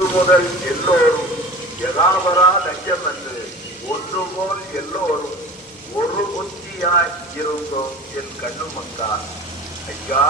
முதல் எல்லோரும் யதாவரா லட்சம் என்று ஒன்று போல் எல்லோரும் ஒரு புத்தியாய் இருக்கும் என் கண்ணு மக்கா ஐயா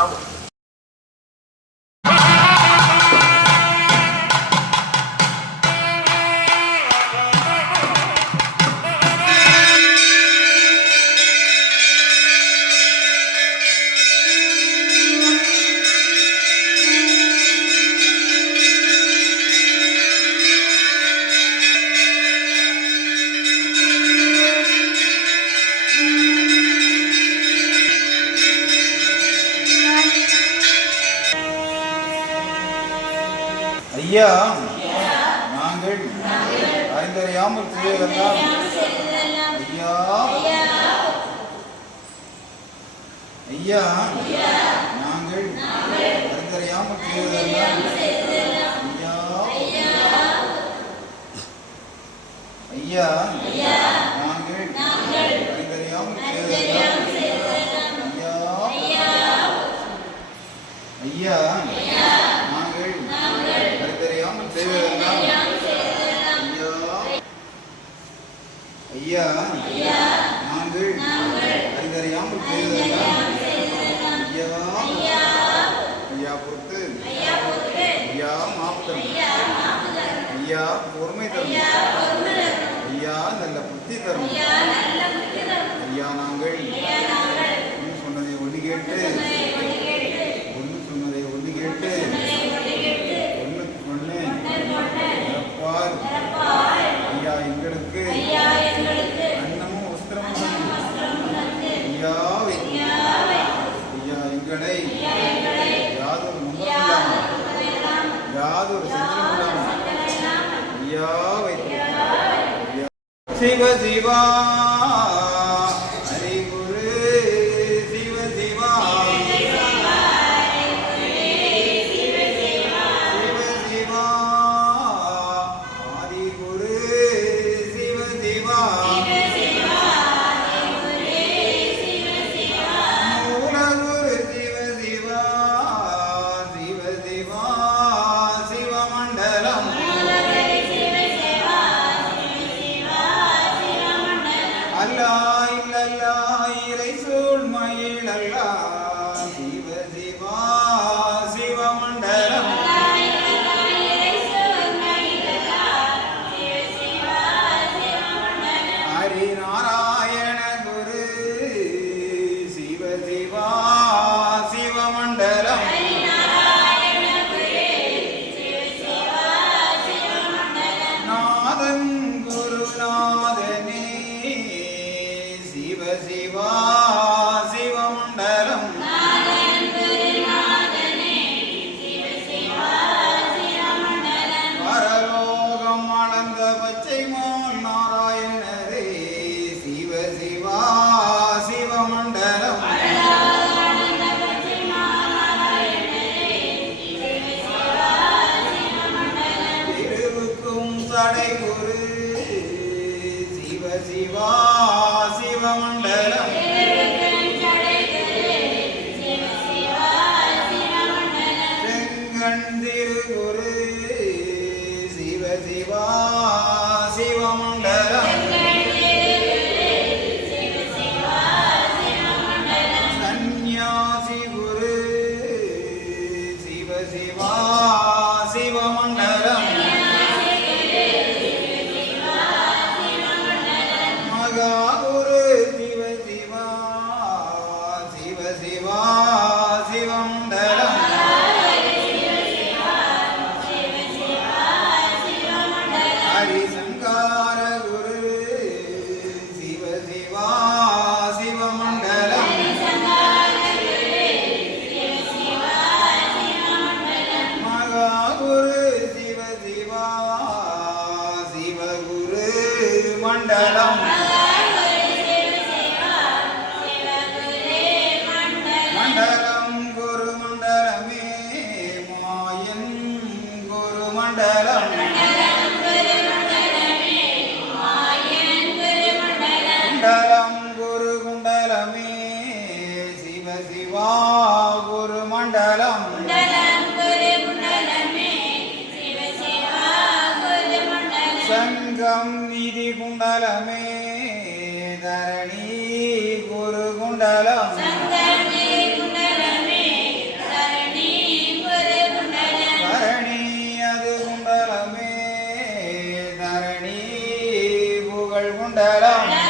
செல்லலாம் ஐயா. ஐயா நாங்கள் அறிந்தறியாமல் செய்வதெல்லாம் ஐயா. ஐயா நாங்கள் அறிந்தறியாமல் శివ శివా சிவா குரு மண்டலம். சங்கம் நிதி குண்டலமே தரணி குரு குண்டலம். குண்டலம்.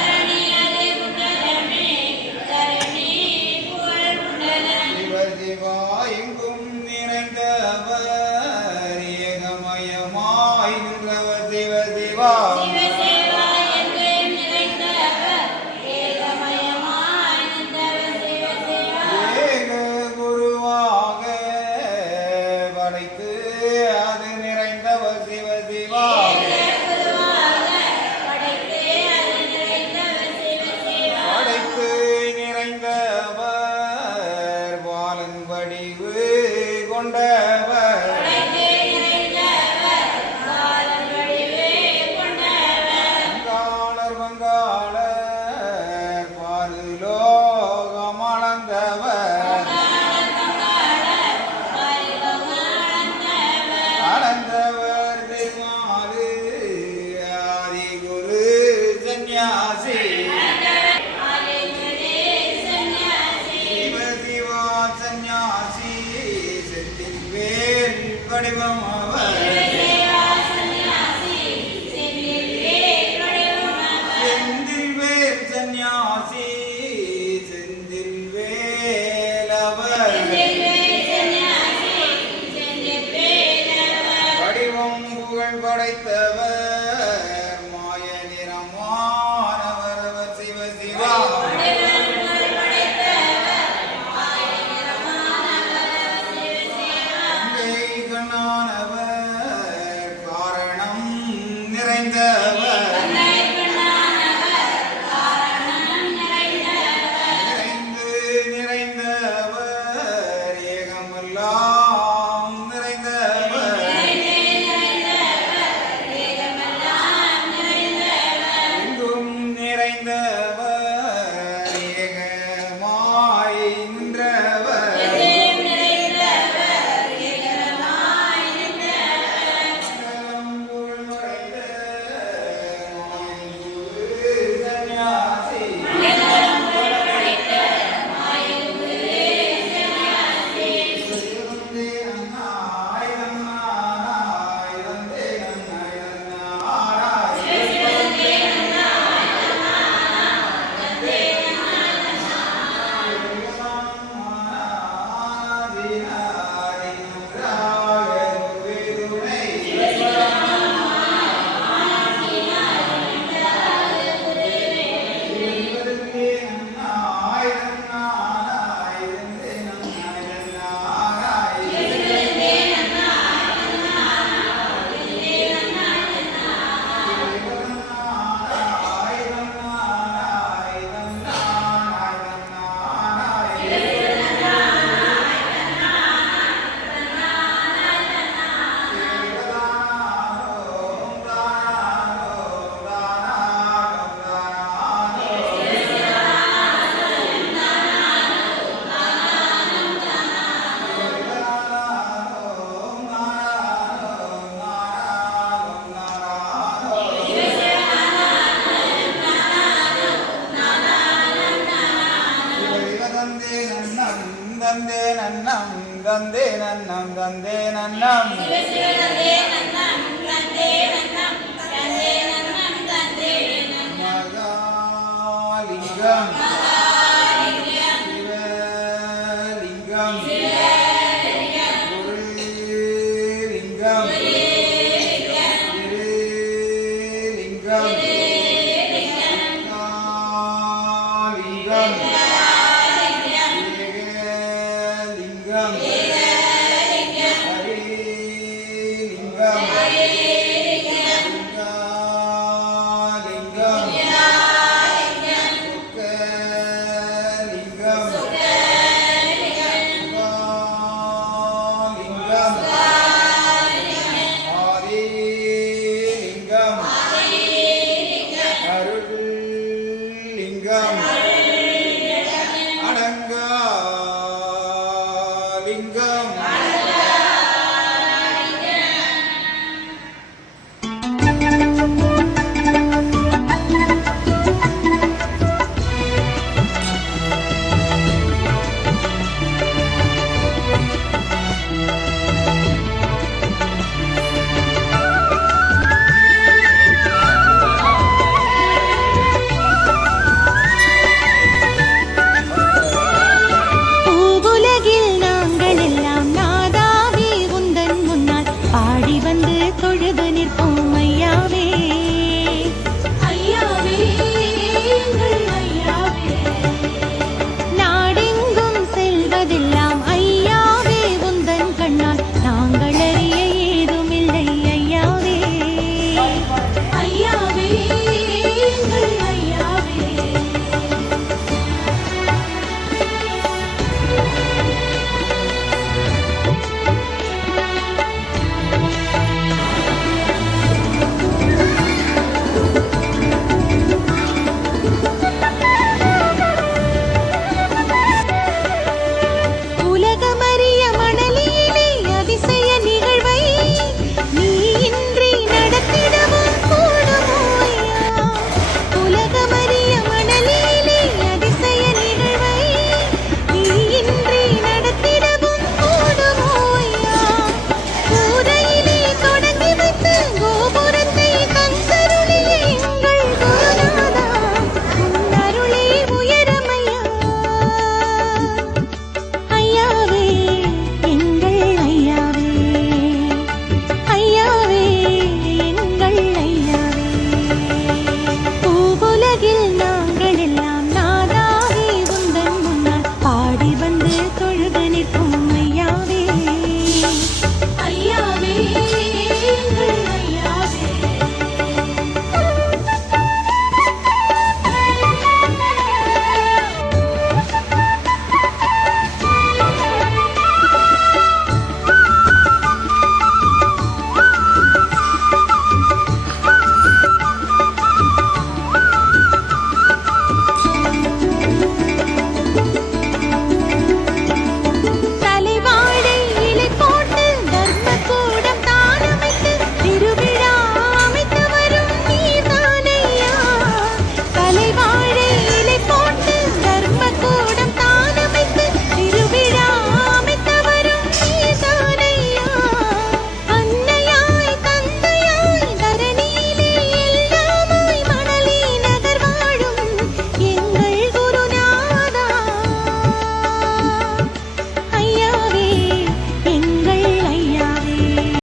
நன்னம் தந்தே நன்னம் தந்தே நன்னம்.